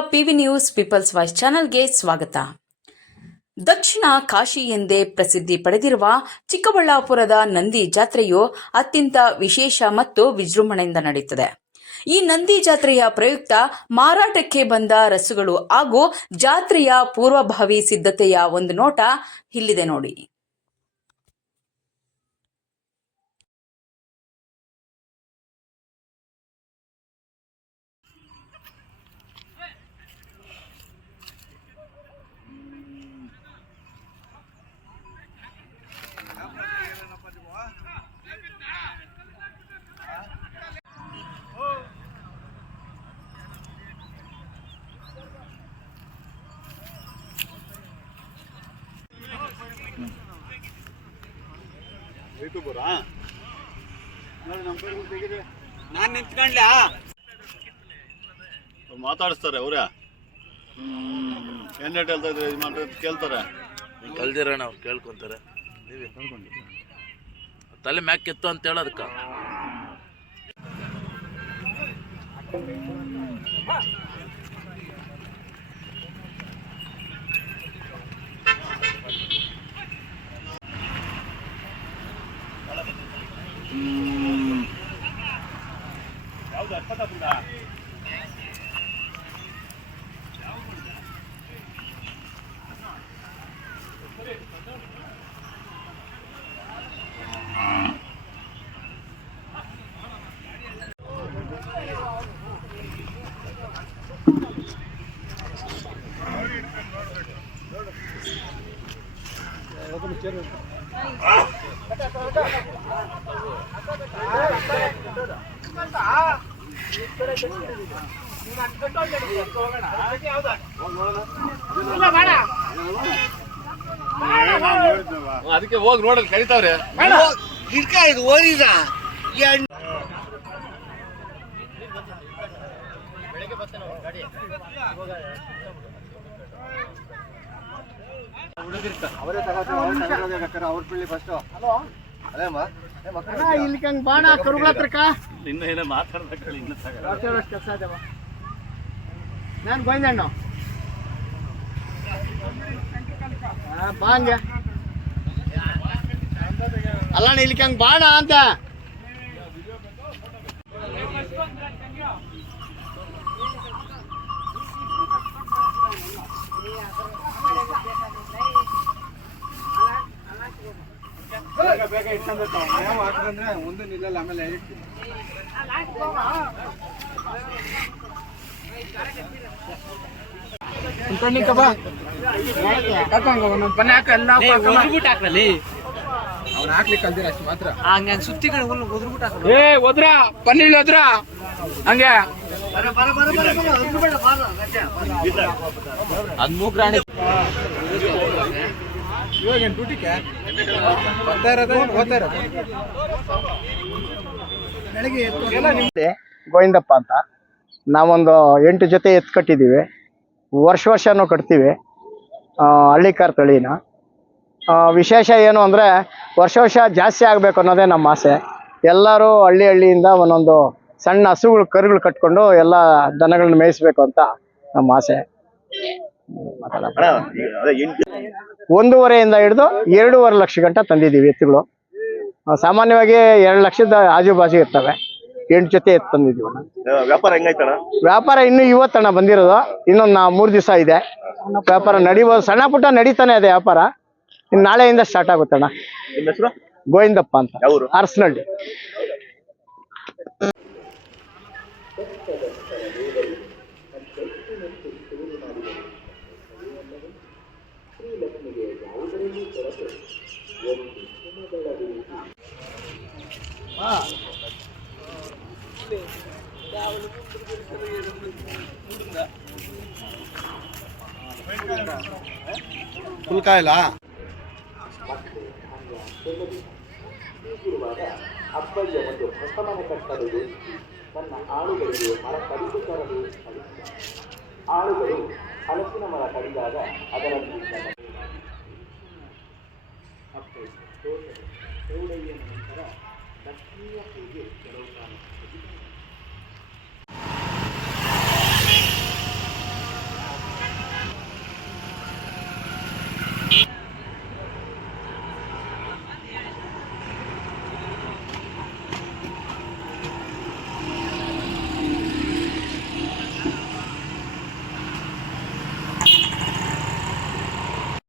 PV news, people's voice ಚಾನೆಲ್ಗೆ ಸ್ವಾಗತ. ದಕ್ಷಿಣ ಕಾಶಿ ಎಂದೇ ಪ್ರಸಿದ್ಧಿ ಪಡೆದಿರುವ ಚಿಕ್ಕಬಳ್ಳಾಪುರದ ನಂದಿ ಜಾತ್ರೆಯು ಅತ್ಯಂತ ವಿಶೇಷ ಮತ್ತು ವಿಜೃಂಭಣೆಯಿಂದ ನಡೆಯುತ್ತದೆ. ಈ ನಂದಿ ಜಾತ್ರೆಯ ಪ್ರಯುಕ್ತ ಮಾರಾಟಕ್ಕೆ ಬಂದ ರಸುಗಳು ಹಾಗೂ ಜಾತ್ರೆಯ ಪೂರ್ವಭಾವಿ ಸಿದ್ಧತೆಯ ಒಂದು ನೋಟ ಇಲ್ಲಿದೆ ನೋಡಿ. ನಾನ್ ಮಾತಾಡಿಸ್ತಾರೆ ಅವರೇ. ಏನ್ ರೇಟ್ ಹೇಳ್ತಾ ಇದ್ರೆ ಇದು ಅಂತ ಕೇಳ್ತಾರೆ. ಕಲ್ದಿರೋಣ ಅವ್ರು ಕೇಳ್ಕೊಂತಾರೆ. ತಲೆ ಮ್ಯಾಕ್ ಕೆತ್ತು ಅಂತ ಹೇಳೋದಕ್ಕ 야우다 쳐다본다. 아! ಅದಕ್ಕೆ ಹೋಗಿ ನೋಡಲ್ ಕರಿತಾವ್ರೆ ಗಿಡ್ಕ ಇದು ಓದಿದ ಅವರೇ ತಗೋತಾರೆ ಅವ್ರ ಪಿಳ್ಳಿ ಫಸ್ಟ್ ಇಲ್ಲಿಕಂಗ್ ಬಾಣ ಕರುಗಳ ಹತ್ರಕ್ಕ? ಏನ ಏನೋ ಮಾತಾಡ್ಬೇಕು ಇನ್ನ ಕೆಲಸ ಅದವ ನಾನು ಗೋವಿಂದಣ್ಣ. ಅಲ್ಲಣ್ಣ ಇಲ್ಲಿಕಂಗ್ ಬಾಣ ಅಂತ. ಬೇಗ ಮೇವು ಹಾಕಂದ್ರೆ ಮುಂದೆ ನಿಲ್ಲಲ್ಲ ಆಮೇಲೆ ಏ ಹೋದ್ರ ಪನ್ನೀರ್ ಹೋದ್ರ ಹಂಗೆ? ಗೋವಿಂದಪ್ಪ ಅಂತ. ನಾವೊಂದು ಎಂಟು ಜೊತೆ ಎತ್ತು ಕಟ್ಟಿದ್ದೀವಿ. ವರ್ಷ ವರ್ಷನೂ ಕಟ್ತೀವಿ. ಹಳ್ಳಿ ಹಳ್ಳಿಕಾರ್ ತಳಿನ. ವಿಶೇಷ ಏನು ಅಂದರೆ ವರ್ಷ ವರ್ಷ ಜಾಸ್ತಿ ಆಗಬೇಕು ಅನ್ನೋದೇ ನಮ್ಮ ಆಸೆ. ಎಲ್ಲರೂ ಹಳ್ಳಿ ಹಳ್ಳಿಯಿಂದ ಒಂದೊಂದು ಸಣ್ಣ ಹಸುಗಳು ಕರುಗಳು ಕಟ್ಕೊಂಡು ಎಲ್ಲ ದನಗಳನ್ನ ಮೇಯಿಸ್ಬೇಕು ಅಂತ ನಮ್ಮ ಆಸೆ. ಒಂದೂವರೆಯಿಂದ ಹಿಡಿದು ಎರಡೂವರೆ ಲಕ್ಷ ಗಂಟ ತಂದಿದ್ದೀವಿ ಎತ್ತುಗಳು. ಸಾಮಾನ್ಯವಾಗಿ ಎರಡು ಲಕ್ಷದ ಆಜು ಬಾಜು ಇರ್ತವೆ. ಎಂಟು ಜೊತೆ ಎತ್ತು ತಂದಿದ್ದೀವಿ. ವ್ಯಾಪಾರ ಹೆಂಗಾಯ್ತಣ ವ್ಯಾಪಾರ ಇನ್ನು ಇವತ್ತಣ್ಣ ಬಂದಿರೋದು. ಇನ್ನೊಂದು ನಾ ಮೂರು ದಿವಸ ಇದೆ. ವ್ಯಾಪಾರ ನಡೀಬೋದು ಸಣ್ಣ ಪುಟ್ಟ ನಡೀತಾನೆ ಇದೆ ವ್ಯಾಪಾರ. ಇನ್ನು ನಾಳೆಯಿಂದ ಸ್ಟಾರ್ಟ್ ಆಗುತ್ತಣ್ಣ ನಿಮ್ಮ ಹೆಸರು ಗೋವಿಂದಪ್ಪ ಅಂತ ಯಾವೂರು? ಅರಸನಹಳ್ಳಿ ಫುಲ್ಕಾಯಿಲ್ಲ ನಂತರ ದಕ್ಷಿಣ ಪೂಜೆ ಕೆಲವು Yeah.